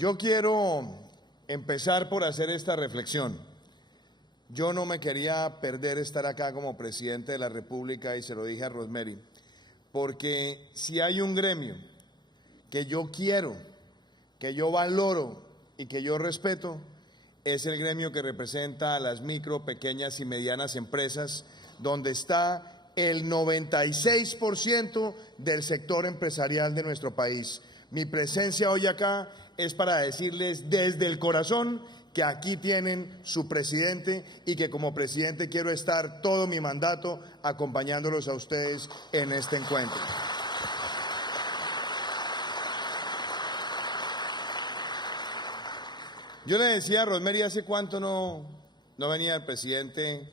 Yo quiero empezar por hacer esta reflexión. Yo no me quería perder estar acá como presidente de la República y se lo dije a Rosemary, porque si hay un gremio que yo quiero, que yo valoro y que yo respeto, es el gremio que representa a las micro, pequeñas y medianas empresas, donde está el 96% del sector empresarial de nuestro país. Mi presencia hoy acá es para decirles desde el corazón que aquí tienen su presidente y que como presidente quiero estar todo mi mandato acompañándolos a ustedes en este encuentro. Yo le decía a Rosemary, ¿hace cuánto no venía el presidente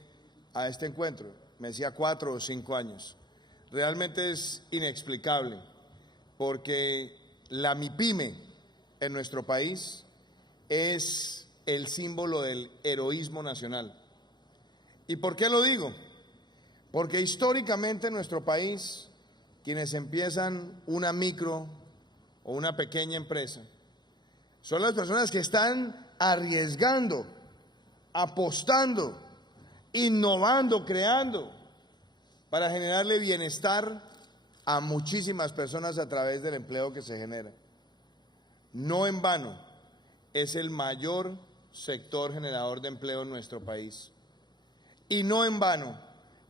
a este encuentro? Me decía 4 o 5 años. Realmente es inexplicable, porque la MIPYME en nuestro país es el símbolo del heroísmo nacional. ¿Y por qué lo digo? Porque históricamente en nuestro país, quienes empiezan una micro o una pequeña empresa, son las personas que están arriesgando, apostando, innovando, creando, para generarle bienestar a muchísimas personas a través del empleo que se genera. No en vano, es el mayor sector generador de empleo en nuestro país. Y no en vano,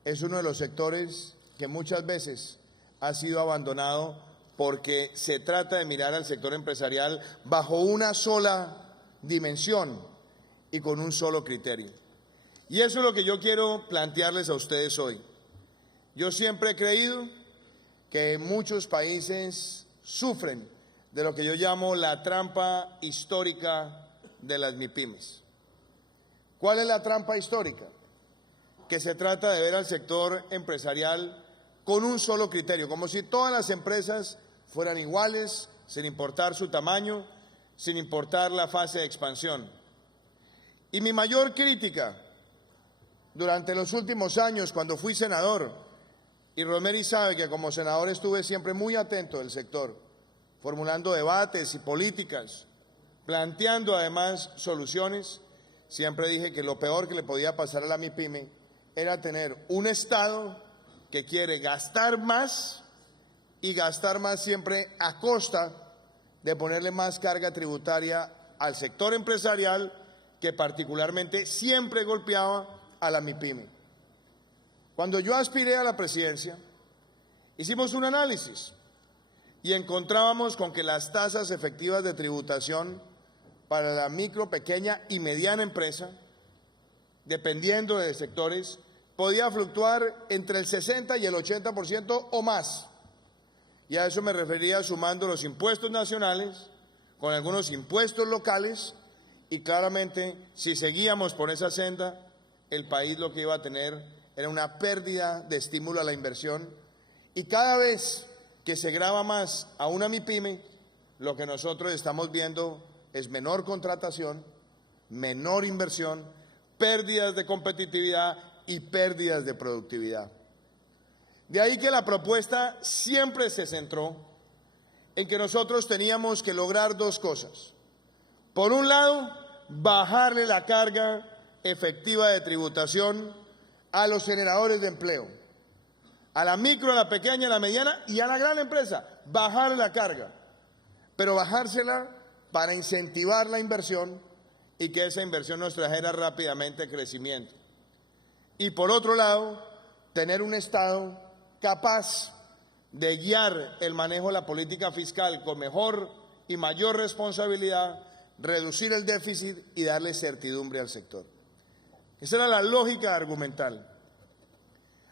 es uno de los sectores que muchas veces ha sido abandonado, porque se trata de mirar al sector empresarial bajo una sola dimensión y con un solo criterio. Y eso es lo que yo quiero plantearles a ustedes hoy. Yo siempre he creído que muchos países sufren de lo que yo llamo la trampa histórica de las MIPYMES. ¿Cuál es la trampa histórica? Que se trata de ver al sector empresarial con un solo criterio, como si todas las empresas fueran iguales, sin importar su tamaño, sin importar la fase de expansión. Y mi mayor crítica durante los últimos años, cuando fui senador, y Rosemary sabe que como senador estuve siempre muy atento del sector, formulando debates y políticas, planteando además soluciones, siempre dije que lo peor que le podía pasar a la MIPYME era tener un Estado que quiere gastar más, y gastar más siempre a costa de ponerle más carga tributaria al sector empresarial, que particularmente siempre golpeaba a la MIPYME. Cuando yo aspiré a la presidencia, hicimos un análisis y encontrábamos con que las tasas efectivas de tributación para la micro, pequeña y mediana empresa, dependiendo de sectores, podía fluctuar entre el 60 y el 80% o más. Y a eso me refería sumando los impuestos nacionales con algunos impuestos locales, y claramente si seguíamos por esa senda, el país lo que iba a tener era una pérdida de estímulo a la inversión, y cada vez que se grava más a una MIPYME, lo que nosotros estamos viendo es menor contratación, menor inversión, pérdidas de competitividad y pérdidas de productividad. De ahí que la propuesta siempre se centró en que nosotros teníamos que lograr dos cosas. Por un lado, bajarle la carga efectiva de tributación a los generadores de empleo, a la micro, a la pequeña, a la mediana y a la gran empresa, bajarle la carga, pero bajársela para incentivar la inversión y que esa inversión nos trajera rápidamente crecimiento. Y por otro lado, tener un Estado capaz de guiar el manejo de la política fiscal con mejor y mayor responsabilidad, reducir el déficit y darle certidumbre al sector. Esa era la lógica argumental.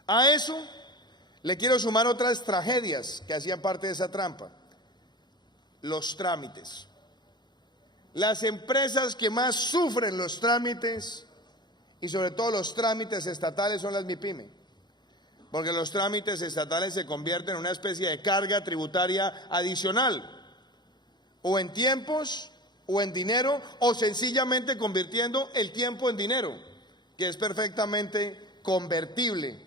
A eso le quiero sumar otras tragedias que hacían parte de esa trampa. Los trámites. Las empresas que más sufren los trámites, y sobre todo los trámites estatales, son las MIPYME. Porque los trámites estatales se convierten en una especie de carga tributaria adicional, o en tiempos, o en dinero, o sencillamente convirtiendo el tiempo en dinero, que es perfectamente convertible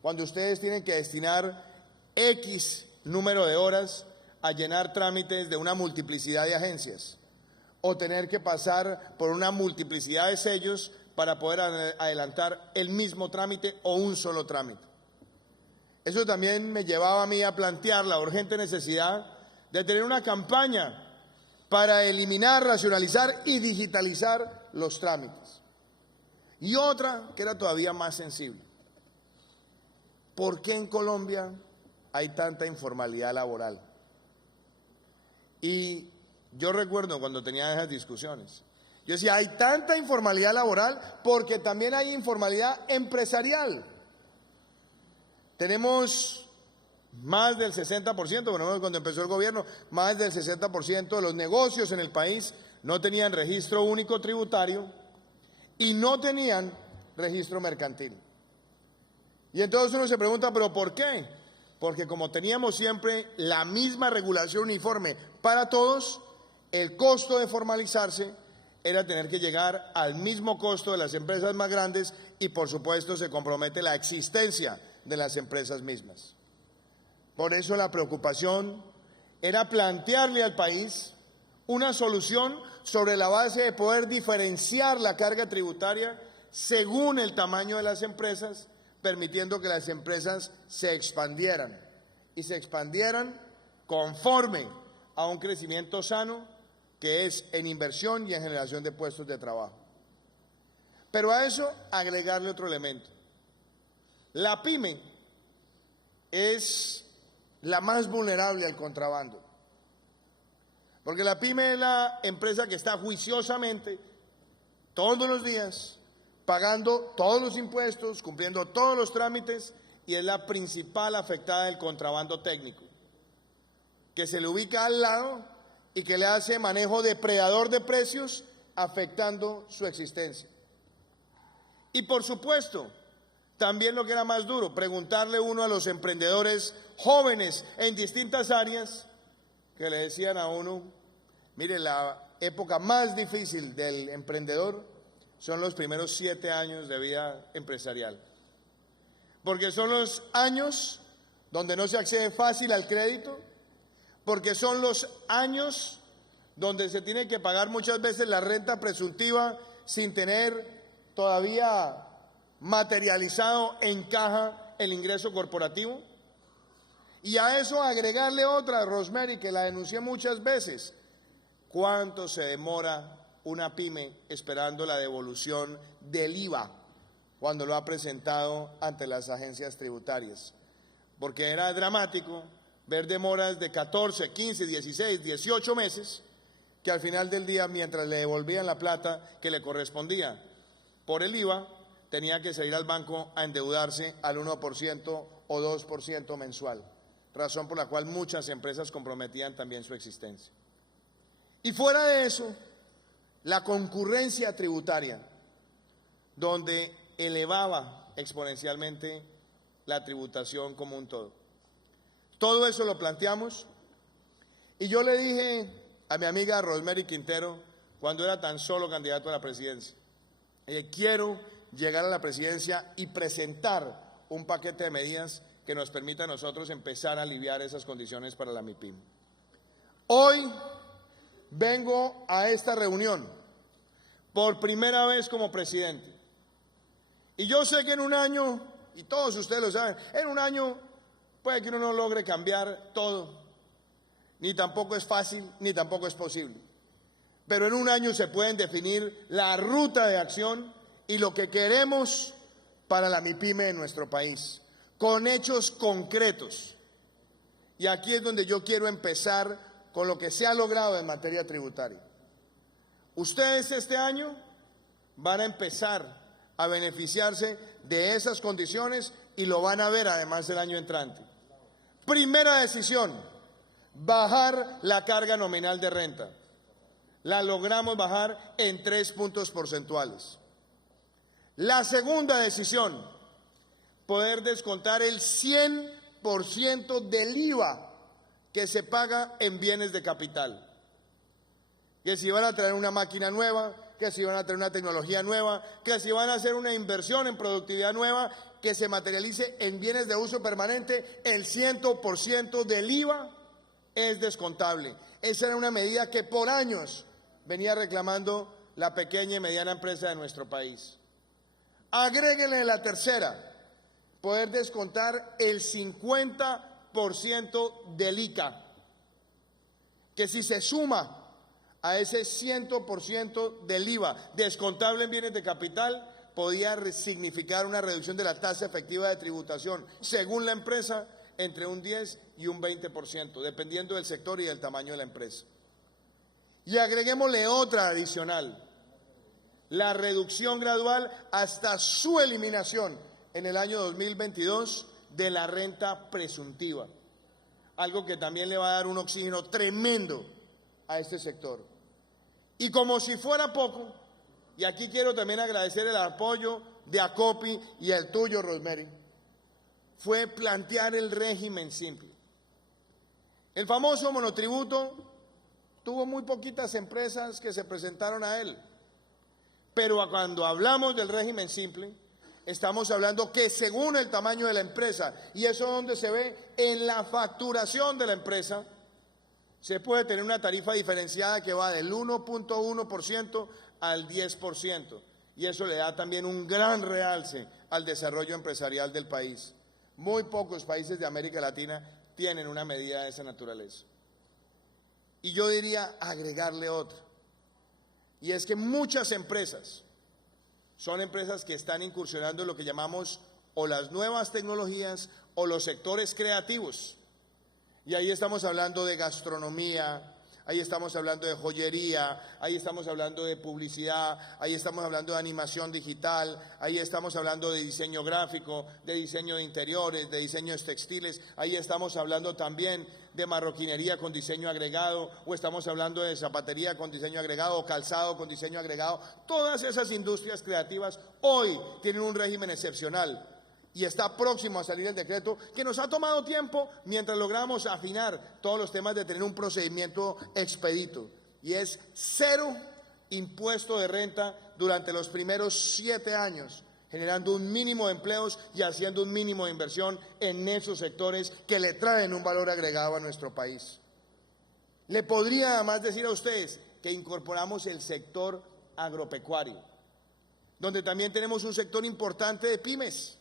cuando ustedes tienen que destinar X número de horas a llenar trámites de una multiplicidad de agencias. o tener que pasar por una multiplicidad de sellos para poder adelantar el mismo trámite o un solo trámite. Eso también me llevaba a mí a plantear la urgente necesidad de tener una campaña para eliminar, racionalizar y digitalizar los trámites. Y otra que era todavía más sensible. ¿Por qué en Colombia hay tanta informalidad laboral? Y yo recuerdo cuando tenía esas discusiones, yo decía, hay tanta informalidad laboral porque también hay informalidad empresarial. Tenemos más del 60%, bueno, cuando empezó el gobierno, más del 60% de los negocios en el país no tenían registro único tributario y no tenían registro mercantil. Y entonces uno se pregunta, ¿pero por qué? Porque como teníamos siempre la misma regulación uniforme para todos, el costo de formalizarse era tener que llegar al mismo costo de las empresas más grandes y por supuesto se compromete la existencia de las empresas mismas. Por eso la preocupación era plantearle al país una solución sobre la base de poder diferenciar la carga tributaria según el tamaño de las empresas, permitiendo que las empresas se expandieran y se expandieran conforme a un crecimiento sano que es en inversión y en generación de puestos de trabajo. Pero a eso agregarle otro elemento. La pyme es la más vulnerable al contrabando, porque la pyme es la empresa que está juiciosamente todos los días pagando todos los impuestos, cumpliendo todos los trámites y es la principal afectada del contrabando técnico, que se le ubica al lado y que le hace manejo depredador de precios, afectando su existencia. Y por supuesto, también lo que era más duro, preguntarle uno a los emprendedores jóvenes en distintas áreas que le decían a uno, mire, la época más difícil del emprendedor son los primeros 7 años de vida empresarial, porque son los años donde no se accede fácil al crédito, porque son los años donde se tiene que pagar muchas veces la renta presuntiva sin tener todavía materializado en caja el ingreso corporativo. Y a eso agregarle otra, Rosemary, que la denuncié muchas veces. ¿Cuánto se demora una pyme esperando la devolución del IVA cuando lo ha presentado ante las agencias tributarias? Porque era dramático ver demoras de 14, 15, 16, 18 meses que al final del día, mientras le devolvían la plata que le correspondía por el IVA, tenía que salir al banco a endeudarse al 1% o 2% mensual, razón por la cual muchas empresas comprometían también su existencia. Y fuera de eso, la concurrencia tributaria, donde elevaba exponencialmente la tributación como un todo. Todo eso lo planteamos y yo le dije a mi amiga Rosemary Quintero, cuando era tan solo candidato a la presidencia, quiero llegar a la presidencia y presentar un paquete de medidas que nos permita a nosotros empezar a aliviar esas condiciones para la MIPYME. Hoy vengo a esta reunión por primera vez como presidente. Y yo sé que en un año, y todos ustedes lo saben, en un año puede que uno no logre cambiar todo, ni tampoco es fácil, ni tampoco es posible. Pero en un año se pueden definir la ruta de acción y lo que queremos para la MIPYME de nuestro país, con hechos concretos. Y aquí es donde yo quiero empezar con lo que se ha logrado en materia tributaria. Ustedes este año van a empezar a beneficiarse de esas condiciones y lo van a ver además el año entrante. Primera decisión, bajar la carga nominal de renta. La logramos bajar en 3 puntos porcentuales. La segunda decisión, poder descontar el 100% del IVA que se paga en bienes de capital. Que si van a traer una máquina nueva, que si van a traer una tecnología nueva, que si van a hacer una inversión en productividad nueva, que se materialice en bienes de uso permanente, el 100% del IVA es descontable. Esa era una medida que por años venía reclamando la pequeña y mediana empresa de nuestro país. Agréguenle la tercera, poder descontar el 50% del ICA, que si se suma a ese 100% del IVA descontable en bienes de capital, podía significar una reducción de la tasa efectiva de tributación, según la empresa, entre un 10 y un 20%, dependiendo del sector y del tamaño de la empresa. Y agreguémosle otra adicional, la reducción gradual hasta su eliminación en el año 2022 de la renta presuntiva, algo que también le va a dar un oxígeno tremendo a este sector. Y como si fuera poco, y aquí quiero también agradecer el apoyo de ACOPI y el tuyo, Rosemary, fue plantear el régimen simple. El famoso monotributo tuvo muy poquitas empresas que se presentaron a él, pero cuando hablamos del régimen simple, estamos hablando que según el tamaño de la empresa, y eso es donde se ve en la facturación de la empresa, se puede tener una tarifa diferenciada que va del 1.1% al 10%, y eso le da también un gran realce al desarrollo empresarial del país. Muy pocos países de América Latina tienen una medida de esa naturaleza. Y yo diría agregarle otra, y es que muchas empresas son empresas que están incursionando en lo que llamamos o las nuevas tecnologías o los sectores creativos. Y ahí estamos hablando de gastronomía, ahí estamos hablando de joyería, ahí estamos hablando de publicidad, ahí estamos hablando de animación digital, ahí estamos hablando de diseño gráfico, de diseño de interiores, de diseños textiles, ahí estamos hablando también de marroquinería con diseño agregado, o estamos hablando de zapatería con diseño agregado, o calzado con diseño agregado. Todas esas industrias creativas hoy tienen un régimen excepcional. Y está próximo a salir el decreto, que nos ha tomado tiempo mientras logramos afinar todos los temas de tener un procedimiento expedito. Y es 0 impuesto de renta durante los primeros 7 años, generando un mínimo de empleos y haciendo un mínimo de inversión en esos sectores que le traen un valor agregado a nuestro país. Le podría además decir a ustedes que incorporamos el sector agropecuario, donde también tenemos un sector importante de pymes.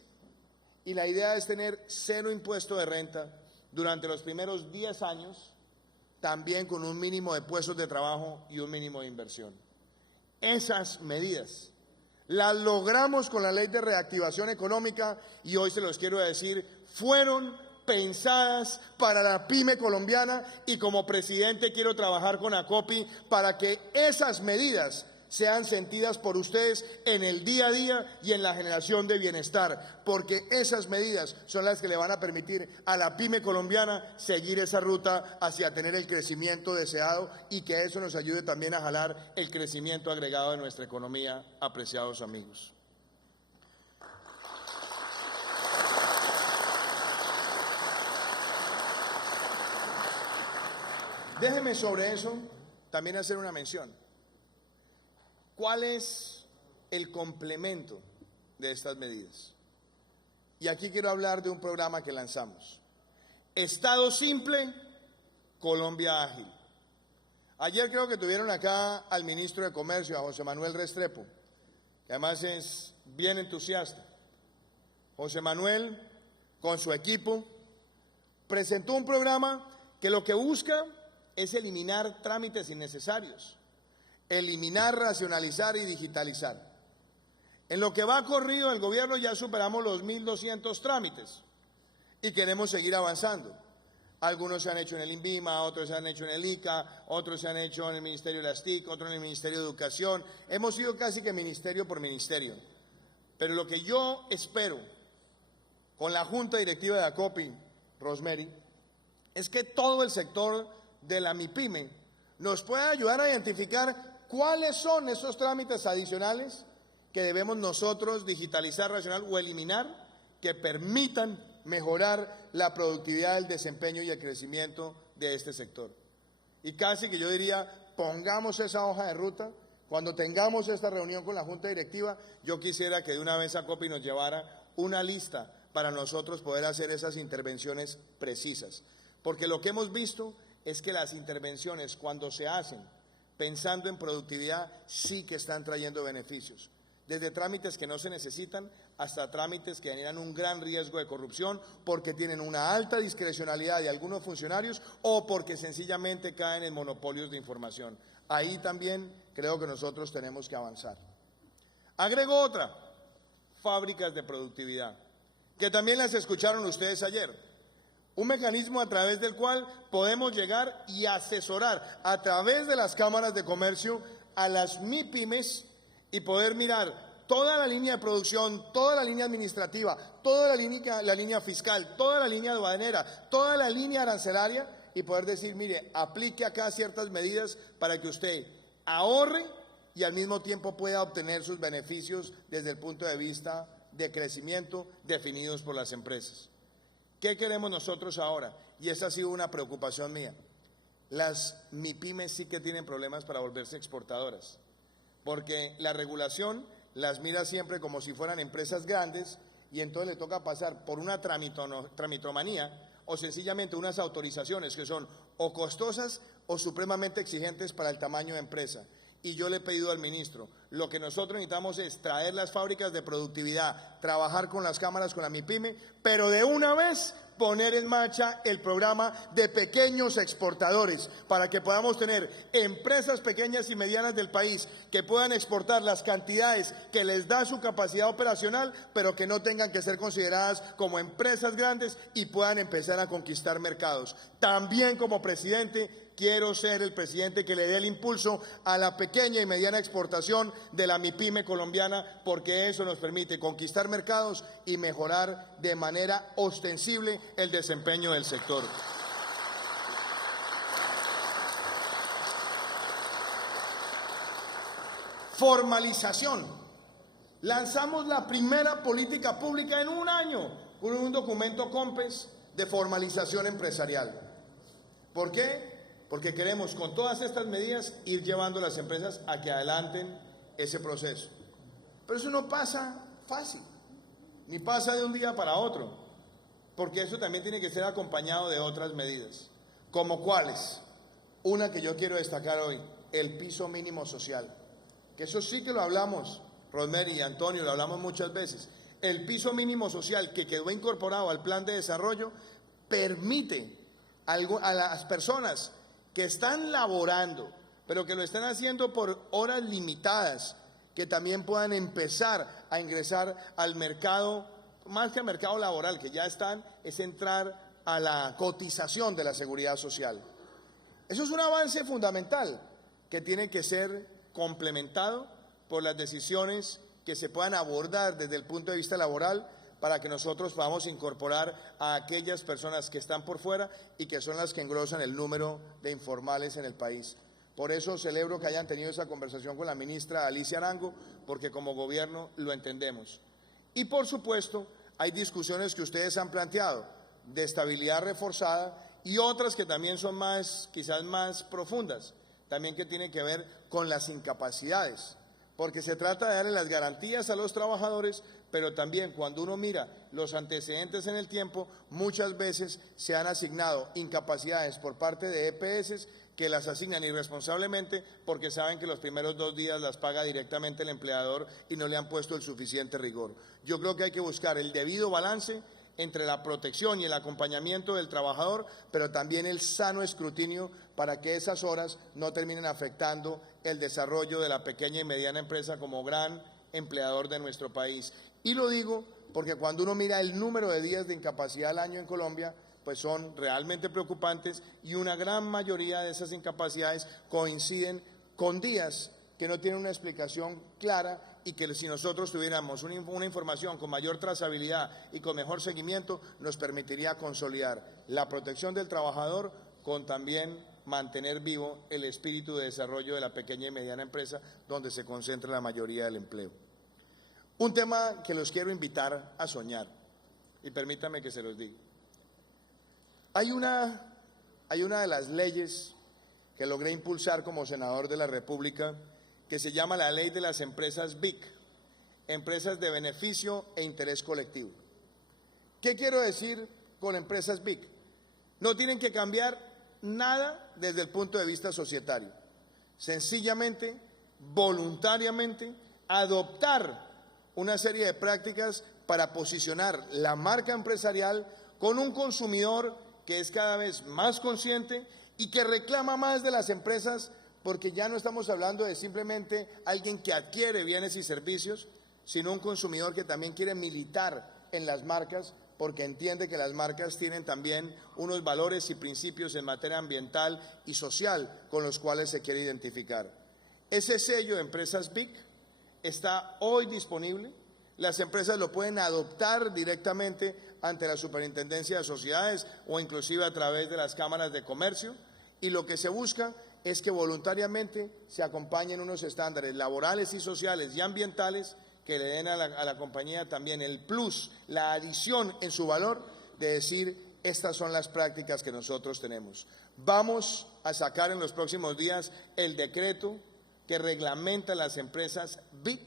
Y la idea es tener 0 impuesto de renta durante los primeros 10 años, también con un mínimo de puestos de trabajo y un mínimo de inversión. Esas medidas las logramos con la Ley de Reactivación Económica y hoy se los quiero decir, fueron pensadas para la pyme colombiana, y como presidente quiero trabajar con ACOPI para que esas medidas sean sentidas por ustedes en el día a día y en la generación de bienestar, porque esas medidas son las que le van a permitir a la pyme colombiana seguir esa ruta hacia tener el crecimiento deseado, y que eso nos ayude también a jalar el crecimiento agregado de nuestra economía, apreciados amigos. Déjeme sobre eso también hacer una mención. ¿Cuál es el complemento de estas medidas? Y aquí quiero hablar de un programa que lanzamos. Estado Simple, Colombia Ágil. Ayer creo que tuvieron acá al ministro de Comercio, a José Manuel Restrepo, que además es bien entusiasta. José Manuel, con su equipo, presentó un programa que lo que busca es eliminar trámites innecesarios, eliminar, racionalizar y digitalizar. En lo que va corrido el gobierno ya superamos los 1.200 trámites y queremos seguir avanzando. Algunos se han hecho en el INVIMA, otros se han hecho en el ICA, otros se han hecho en el Ministerio de las TIC, otros en el Ministerio de Educación. Hemos ido casi que ministerio por ministerio. Pero lo que yo espero con la Junta Directiva de ACOPI, Rosemary, es que todo el sector de la MIPYME nos pueda ayudar a identificar ¿cuáles son esos trámites adicionales que debemos nosotros digitalizar, racional o eliminar, que permitan mejorar la productividad, el desempeño y el crecimiento de este sector? Y casi que yo diría, pongamos esa hoja de ruta. Cuando tengamos esta reunión con la Junta Directiva, yo quisiera que de una vez ACOPI nos llevara una lista para nosotros poder hacer esas intervenciones precisas. Porque lo que hemos visto es que las intervenciones, cuando se hacen pensando en productividad, sí que están trayendo beneficios. Desde trámites que no se necesitan hasta trámites que generan un gran riesgo de corrupción porque tienen una alta discrecionalidad de algunos funcionarios o porque sencillamente caen en monopolios de información. Ahí también creo que nosotros tenemos que avanzar. Agrego otra, fábricas de productividad, que también las escucharon ustedes ayer. Un mecanismo a través del cual podemos llegar y asesorar a través de las cámaras de comercio a las MIPYMES y poder mirar toda la línea de producción, toda la línea administrativa, toda la línea fiscal, toda la línea aduanera, toda la línea arancelaria y poder decir, mire, aplique acá ciertas medidas para que usted ahorre y al mismo tiempo pueda obtener sus beneficios desde el punto de vista de crecimiento definidos por las empresas. ¿Qué queremos nosotros ahora? Y esa ha sido una preocupación mía. Las MIPYMES sí que tienen problemas para volverse exportadoras, porque la regulación las mira siempre como si fueran empresas grandes y entonces le toca pasar por una tramitomanía o sencillamente unas autorizaciones que son o costosas o supremamente exigentes para el tamaño de empresa. Y yo le he pedido al ministro, lo que nosotros necesitamos es traer las fábricas de productividad, trabajar con las cámaras, con la MIPYME, pero de una vez poner en marcha el programa de pequeños exportadores para que podamos tener empresas pequeñas y medianas del país que puedan exportar las cantidades que les da su capacidad operacional, pero que no tengan que ser consideradas como empresas grandes y puedan empezar a conquistar mercados. También como presidente quiero ser el presidente que le dé el impulso a la pequeña y mediana exportación de la MIPYME colombiana, porque eso nos permite conquistar mercados y mejorar de manera ostensible el desempeño del sector. Formalización. Lanzamos la primera política pública en un año con un documento COMPES de formalización empresarial. ¿Por qué? Porque queremos con todas estas medidas ir llevando a las empresas a que adelanten ese proceso. Pero eso no pasa fácil, ni pasa de un día para otro, porque eso también tiene que ser acompañado de otras medidas. ¿Como cuáles? Una que yo quiero destacar hoy, el piso mínimo social, que eso sí que lo hablamos, Rosemary y Antonio, lo hablamos muchas veces. El piso mínimo social que quedó incorporado al plan de desarrollo permite a las personas que están laborando, pero que lo están haciendo por horas limitadas, que también puedan empezar a ingresar al mercado, más que al mercado laboral, que ya están, es entrar a la cotización de la seguridad social. Eso es un avance fundamental que tiene que ser complementado por las decisiones que se puedan abordar desde el punto de vista laboral para que nosotros podamos incorporar a aquellas personas que están por fuera y que son las que engrosan el número de informales en el país. Por eso celebro que hayan tenido esa conversación con la ministra Alicia Arango, porque como gobierno lo entendemos. Y por supuesto, hay discusiones que ustedes han planteado de estabilidad reforzada y otras que también son quizás más profundas, también que tienen que ver con las incapacidades, porque se trata de darle las garantías a los trabajadores, pero también cuando uno mira los antecedentes en el tiempo, muchas veces se han asignado incapacidades por parte de EPS que las asignan irresponsablemente porque saben que los primeros 2 días las paga directamente el empleador y no le han puesto el suficiente rigor. Yo creo que hay que buscar el debido balance entre la protección y el acompañamiento del trabajador, pero también el sano escrutinio para que esas horas no terminen afectando el desarrollo de la pequeña y mediana empresa como gran empleador de nuestro país. Y lo digo porque cuando uno mira el número de días de incapacidad al año en Colombia, pues son realmente preocupantes y una gran mayoría de esas incapacidades coinciden con días que no tienen una explicación clara y que si nosotros tuviéramos una información con mayor trazabilidad y con mejor seguimiento, nos permitiría consolidar la protección del trabajador con también mantener vivo el espíritu de desarrollo de la pequeña y mediana empresa donde se concentra la mayoría del empleo. Un tema que los quiero invitar a soñar, y permítanme que se los diga. Hay una de las leyes que logré impulsar como senador de la República que se llama la Ley de las Empresas BIC, Empresas de Beneficio e Interés Colectivo. ¿Qué quiero decir con empresas BIC? No tienen que cambiar nada desde el punto de vista societario. sencillamente, voluntariamente, adoptar una serie de prácticas para posicionar la marca empresarial con un consumidor que es cada vez más consciente y que reclama más de las empresas, porque ya no estamos hablando de simplemente alguien que adquiere bienes y servicios, sino un consumidor que también quiere militar en las marcas, porque entiende que las marcas tienen también unos valores y principios en materia ambiental y social con los cuales se quiere identificar. Ese sello de Empresas BIC está hoy disponible. Las empresas lo pueden adoptar directamente ante la Superintendencia de Sociedades o inclusive a través de las cámaras de comercio, y lo que se busca es que voluntariamente se acompañen unos estándares laborales y sociales y ambientales que le den a la compañía también el plus, la adición en su valor de decir: estas son las prácticas que nosotros tenemos. Vamos a sacar en los próximos días el decreto que reglamenta las empresas BIC,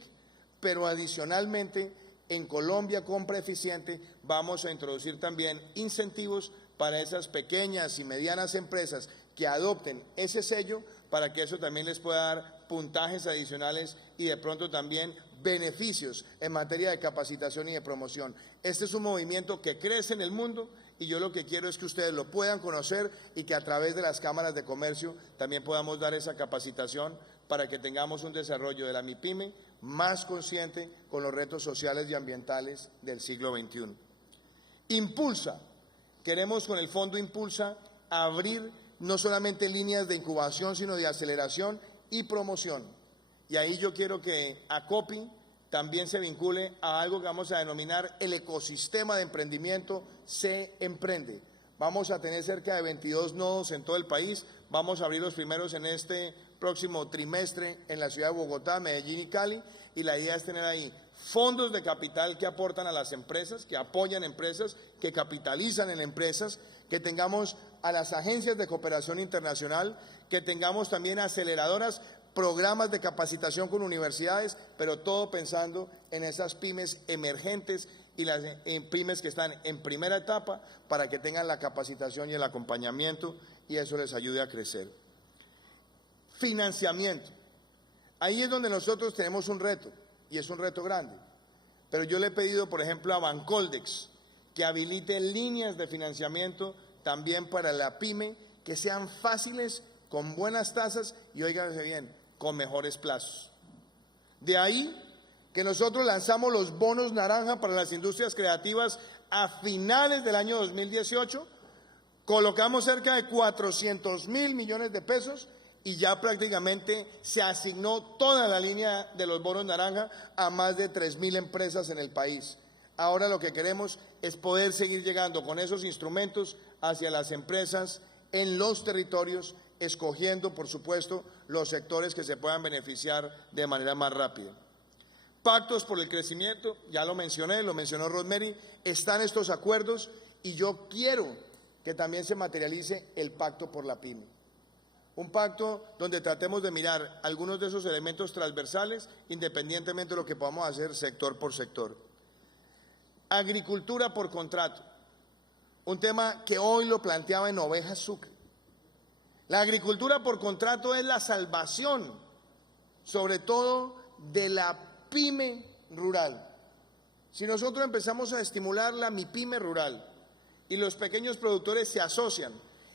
pero adicionalmente en Colombia Compra Eficiente vamos a introducir también incentivos para esas pequeñas y medianas empresas que adopten ese sello, para que eso también les pueda dar puntajes adicionales y de pronto también beneficios en materia de capacitación y de promoción. Este es un movimiento que crece en el mundo y yo lo que quiero es que ustedes lo puedan conocer y que a través de las cámaras de comercio también podamos dar esa capacitación para que tengamos un desarrollo de la MIPYME más consciente con los retos sociales y ambientales del siglo XXI. Impulsa. Queremos con el Fondo Impulsa abrir no solamente líneas de incubación, sino de aceleración y promoción. Y ahí yo quiero que ACOPI también se vincule a algo que vamos a denominar el ecosistema de emprendimiento Se Emprende. Vamos a tener cerca de 22 nodos en todo el país. Vamos a abrir los primeros en este próximo trimestre en la ciudad de Bogotá, Medellín y Cali, y la idea es tener ahí fondos de capital que aportan a las empresas, que apoyan empresas, que capitalizan en empresas, que tengamos a las agencias de cooperación internacional, que tengamos también aceleradoras, programas de capacitación con universidades, pero todo pensando en esas pymes emergentes y las pymes que están en primera etapa para que tengan la capacitación y el acompañamiento y eso les ayude a crecer. Financiamiento. Ahí es donde nosotros tenemos un reto y es un reto grande. Pero yo le he pedido, por ejemplo, a Bancoldex que habilite líneas de financiamiento también para la pyme que sean fáciles, con buenas tasas y, óiganse bien, con mejores plazos. De ahí que nosotros lanzamos los bonos naranja para las industrias creativas a finales del año 2018, colocamos cerca de 400.000 millones de pesos y ya prácticamente se asignó toda la línea de los bonos naranja a más de 3.000 empresas en el país. Ahora lo que queremos es poder seguir llegando con esos instrumentos hacia las empresas en los territorios, escogiendo, por supuesto, los sectores que se puedan beneficiar de manera más rápida. Pactos por el crecimiento, ya lo mencioné, lo mencionó Rosemary, están estos acuerdos y yo quiero que también se materialice el pacto por la pyme. Un pacto donde tratemos de mirar algunos de esos elementos transversales, independientemente de lo que podamos hacer sector por sector. Agricultura por contrato, un tema que hoy lo planteaba en Ovejas Sucre. La agricultura por contrato es la salvación, sobre todo de la pyme rural. Si nosotros empezamos a estimular la MIPYME rural y los pequeños productores se asocian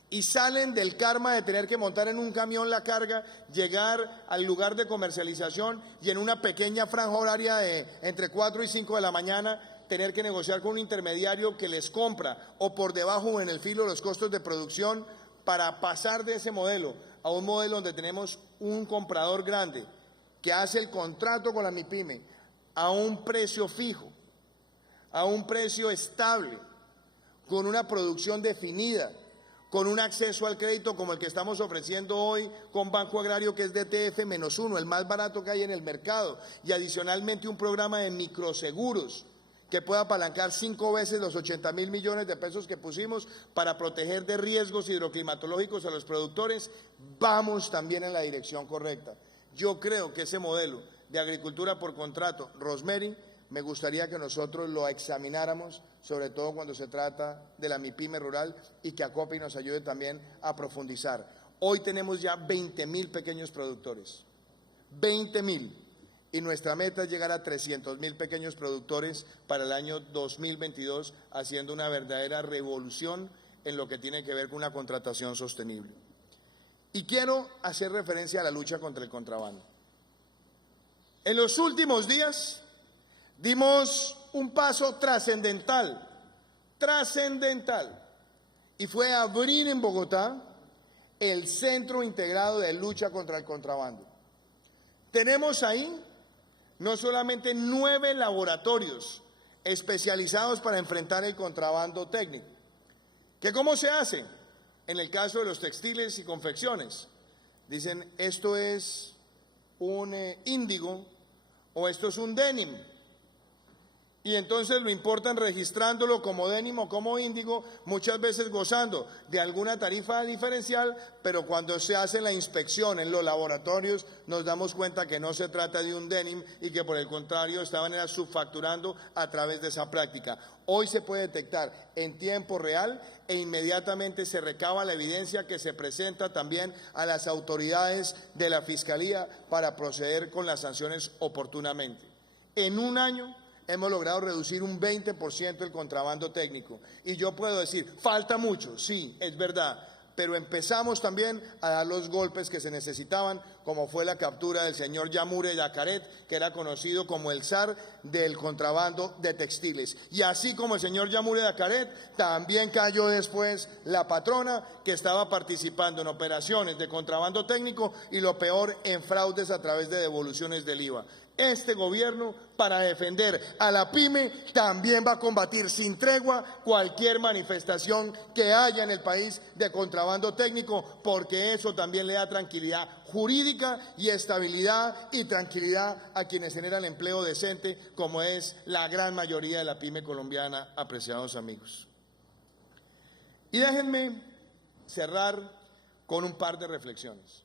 y salen del karma de tener que montar en un camión la carga, llegar al lugar de comercialización y en una pequeña franja horaria de entre 4 y 5 de la mañana tener que negociar con un intermediario que les compra o por debajo o en el filo los costos de producción, para pasar de ese modelo a un modelo donde tenemos un comprador grande que hace el contrato con la MIPYME a un precio fijo, a un precio estable, con una producción definida, con un acceso al crédito como el que estamos ofreciendo hoy con Banco Agrario, que es DTF-1, el más barato que hay en el mercado, y adicionalmente un programa de microseguros que pueda apalancar 5 veces los 80.000 millones de pesos que pusimos para proteger de riesgos hidroclimatológicos a los productores. Vamos también en la dirección correcta. Yo creo que ese modelo de agricultura por contrato, Rosemary, me gustaría que nosotros lo examináramos, sobre todo cuando se trata de la MIPYME rural, y que ACOPI nos ayude también a profundizar. Hoy tenemos ya 20.000 pequeños productores, 20.000. Y nuestra meta es llegar a 300.000 pequeños productores para el año 2022, haciendo una verdadera revolución en lo que tiene que ver con una contratación sostenible. Y quiero hacer referencia a la lucha contra el contrabando. En los últimos días dimos un paso trascendental, y fue abrir en Bogotá el Centro Integrado de Lucha contra el Contrabando. Tenemos ahí no solamente 9 laboratorios especializados para enfrentar el contrabando técnico. ¿Que cómo se hace? En el caso de los textiles y confecciones, dicen esto es un índigo o esto es un denim. Y entonces lo importan registrándolo como denim o como índigo, muchas veces gozando de alguna tarifa diferencial, pero cuando se hace la inspección en los laboratorios nos damos cuenta que no se trata de un denim y que por el contrario estaban subfacturando a través de esa práctica. Hoy se puede detectar en tiempo real e inmediatamente se recaba la evidencia que se presenta también a las autoridades de la Fiscalía para proceder con las sanciones oportunamente. En un año hemos logrado reducir un 20% el contrabando técnico. Y yo puedo decir, falta mucho, sí, es verdad, pero empezamos también a dar los golpes que se necesitaban, como fue la captura del señor Yamure Yacaret, que era conocido como el zar del contrabando de textiles. Y así como el señor Yamure Yacaret, también cayó después la patrona, que estaba participando en operaciones de contrabando técnico y lo peor, en fraudes a través de devoluciones del IVA. Este gobierno, para defender a la pyme, también va a combatir sin tregua cualquier manifestación que haya en el país de contrabando técnico, porque eso también le da tranquilidad jurídica y estabilidad y tranquilidad a quienes generan empleo decente, como es la gran mayoría de la pyme colombiana, apreciados amigos. Y déjenme cerrar con un par de reflexiones.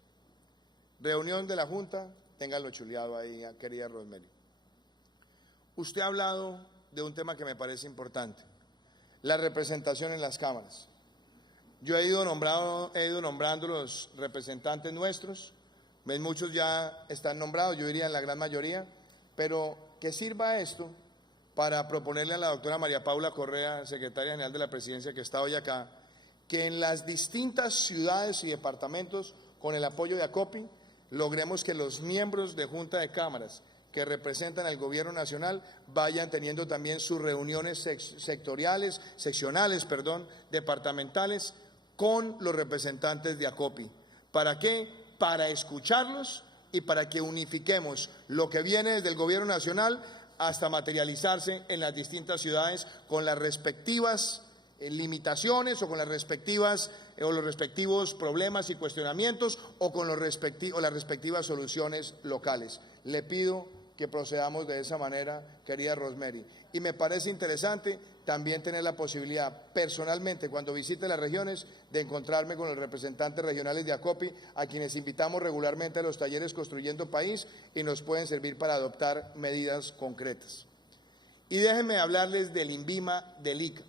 Reunión de la Junta. Ténganlo chuleado ahí, querida Rosemary. Usted ha hablado de un tema que me parece importante, la representación en las cámaras. Yo he ido nombrando los representantes nuestros, muchos ya están nombrados, yo diría en la gran mayoría, pero que sirva esto para proponerle a la doctora María Paula Correa, secretaria general de la Presidencia, que está hoy acá, que en las distintas ciudades y departamentos, con el apoyo de ACOPI, logremos que los miembros de Junta de Cámaras que representan al Gobierno Nacional vayan teniendo también sus reuniones seccionales, departamentales, con los representantes de ACOPI. ¿Para qué? Para escucharlos y para que unifiquemos lo que viene desde el Gobierno Nacional hasta materializarse en las distintas ciudades con las respectivas limitaciones o con las respectivas o los respectivos problemas y cuestionamientos o con las respectivas soluciones locales. Le pido que procedamos de esa manera, querida Rosemary. Y me parece interesante también tener la posibilidad personalmente, cuando visite las regiones, de encontrarme con los representantes regionales de ACOPI, a quienes invitamos regularmente a los talleres Construyendo País y nos pueden servir para adoptar medidas concretas. Y déjenme hablarles del INVIMA, del ICA.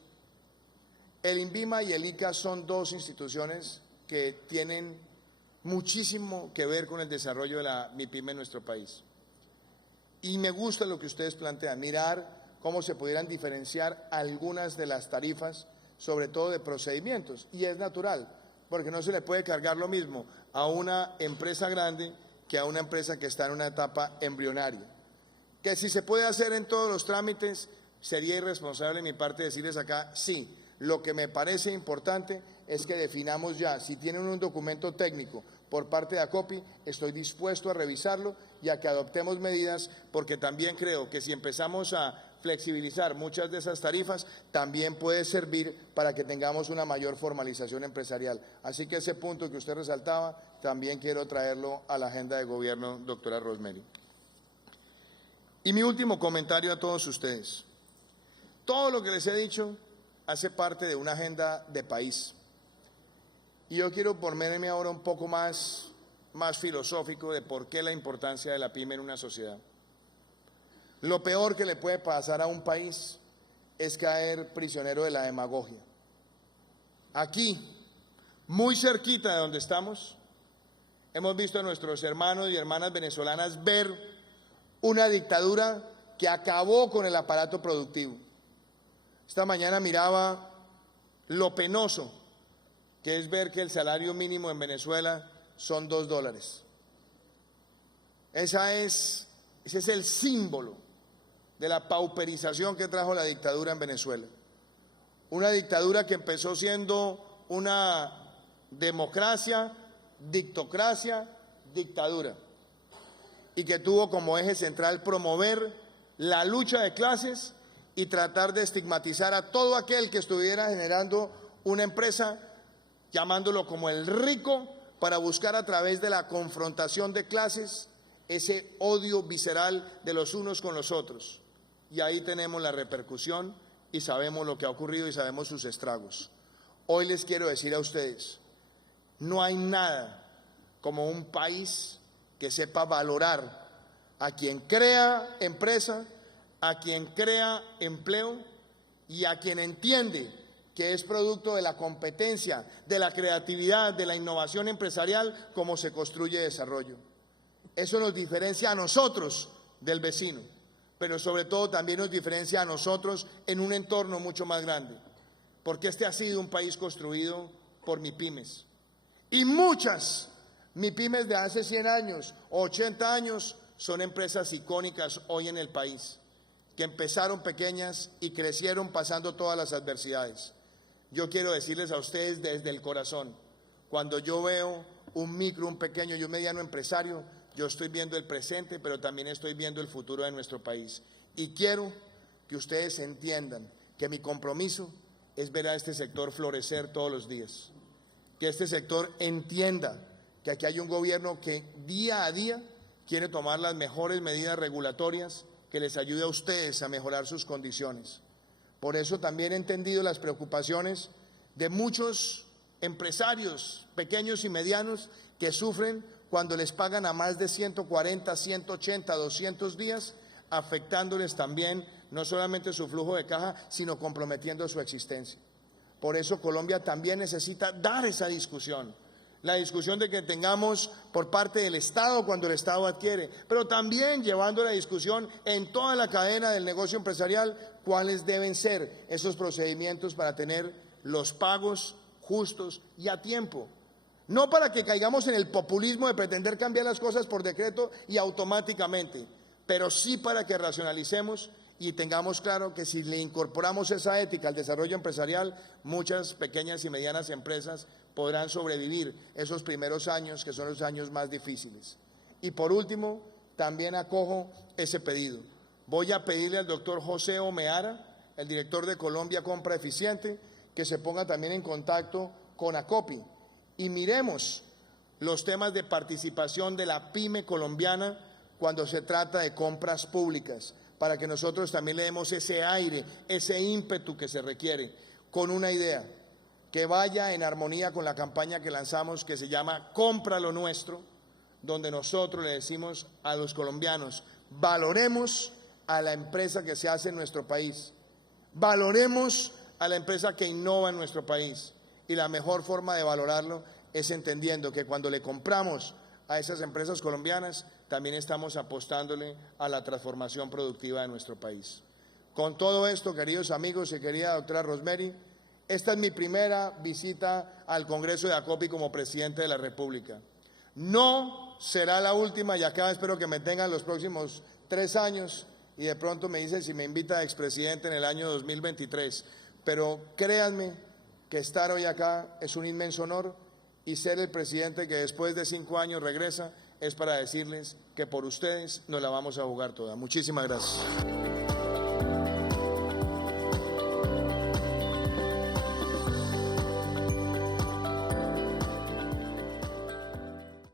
El INVIMA y el ICA son dos instituciones que tienen muchísimo que ver con el desarrollo de la MIPYME en nuestro país. Y me gusta lo que ustedes plantean, mirar cómo se pudieran diferenciar algunas de las tarifas, sobre todo de procedimientos. Y es natural, porque no se le puede cargar lo mismo a una empresa grande que a una empresa que está en una etapa embrionaria. Que si se puede hacer en todos los trámites, sería irresponsable de mi parte decirles acá, sí. Lo que me parece importante es que definamos ya, si tienen un documento técnico por parte de ACOPI, estoy dispuesto a revisarlo y a que adoptemos medidas, porque también creo que si empezamos a flexibilizar muchas de esas tarifas, también puede servir para que tengamos una mayor formalización empresarial. Así que ese punto que usted resaltaba, también quiero traerlo a la agenda de gobierno, doctora Rosemary. Y mi último comentario a todos ustedes. Todo lo que les he dicho hace parte de una agenda de país. Y yo quiero ponerme ahora un poco más filosófico de por qué la importancia de la pyme en una sociedad. Lo peor que le puede pasar a un país es caer prisionero de la demagogia. Aquí, Muy cerquita de donde estamos, hemos visto a nuestros hermanos y hermanas venezolanas ver una dictadura que acabó con el aparato productivo. Esta mañana miraba lo penoso que es ver que el salario mínimo en Venezuela son $2. Ese es el símbolo de la pauperización que trajo la dictadura en Venezuela. Una dictadura que empezó siendo una democracia, dictocracia, dictadura, y que tuvo como eje central promover la lucha de clases y tratar de estigmatizar a todo aquel que estuviera generando una empresa, llamándolo como el rico, para buscar a través de la confrontación de clases ese odio visceral de los unos con los otros. Y ahí tenemos la repercusión y sabemos lo que ha ocurrido y sabemos sus estragos. Hoy les quiero decir a ustedes, no hay nada como un país que sepa valorar a quien crea empresa, a quien crea empleo y a quien entiende que es producto de la competencia, de la creatividad, de la innovación empresarial, cómo se construye desarrollo. Eso nos diferencia a nosotros del vecino, pero sobre todo también nos diferencia a nosotros en un entorno mucho más grande, porque este ha sido un país construido por MIPYMES. Y muchas MIPYMES de hace 100 años o 80 años son empresas icónicas hoy en el país, que empezaron pequeñas y crecieron pasando todas las adversidades. Yo quiero decirles a ustedes desde el corazón, cuando yo veo un micro, un pequeño y un mediano empresario, yo estoy viendo el presente, pero también estoy viendo el futuro de nuestro país. Y quiero que ustedes entiendan que mi compromiso es ver a este sector florecer todos los días. Que este sector entienda que aquí hay un gobierno que día a día quiere tomar las mejores medidas regulatorias que les ayude a ustedes a mejorar sus condiciones. Por eso también he entendido las preocupaciones de muchos empresarios pequeños y medianos que sufren cuando les pagan a más de 140, 180, 200 días, afectándoles también no solamente su flujo de caja, sino comprometiendo su existencia. Por eso Colombia también necesita dar esa discusión, la discusión de que tengamos por parte del Estado cuando el Estado adquiere, pero también llevando la discusión en toda la cadena del negocio empresarial, cuáles deben ser esos procedimientos para tener los pagos justos y a tiempo. No para que caigamos en el populismo de pretender cambiar las cosas por decreto y automáticamente, pero sí para que racionalicemos y tengamos claro que si le incorporamos esa ética al desarrollo empresarial, muchas pequeñas y medianas empresas podrán sobrevivir esos primeros años, que son los años más difíciles. Y por último, también acojo ese pedido. Voy a pedirle al doctor José Omeara, el director de Colombia Compra Eficiente, que se ponga también en contacto con ACOPI y miremos los temas de participación de la pyme colombiana cuando se trata de compras públicas, para que nosotros también le demos ese aire, ese ímpetu que se requiere, con una idea que vaya en armonía con la campaña que lanzamos, que se llama Compra lo Nuestro, donde nosotros le decimos a los colombianos, valoremos a la empresa que se hace en nuestro país, valoremos a la empresa que innova en nuestro país, y la mejor forma de valorarlo es entendiendo que cuando le compramos a esas empresas colombianas, también estamos apostándole a la transformación productiva de nuestro país. Con todo esto, queridos amigos y querida doctora Rosemary, esta es mi primera visita al Congreso de ACOPI como presidente de la República. No será la última y acá espero que me tengan los próximos 3 años y de pronto me dicen si me invita a expresidente en el año 2023. Pero créanme que estar hoy acá es un inmenso honor y ser el presidente que después de 5 años regresa es para decirles que por ustedes nos la vamos a jugar toda. Muchísimas gracias.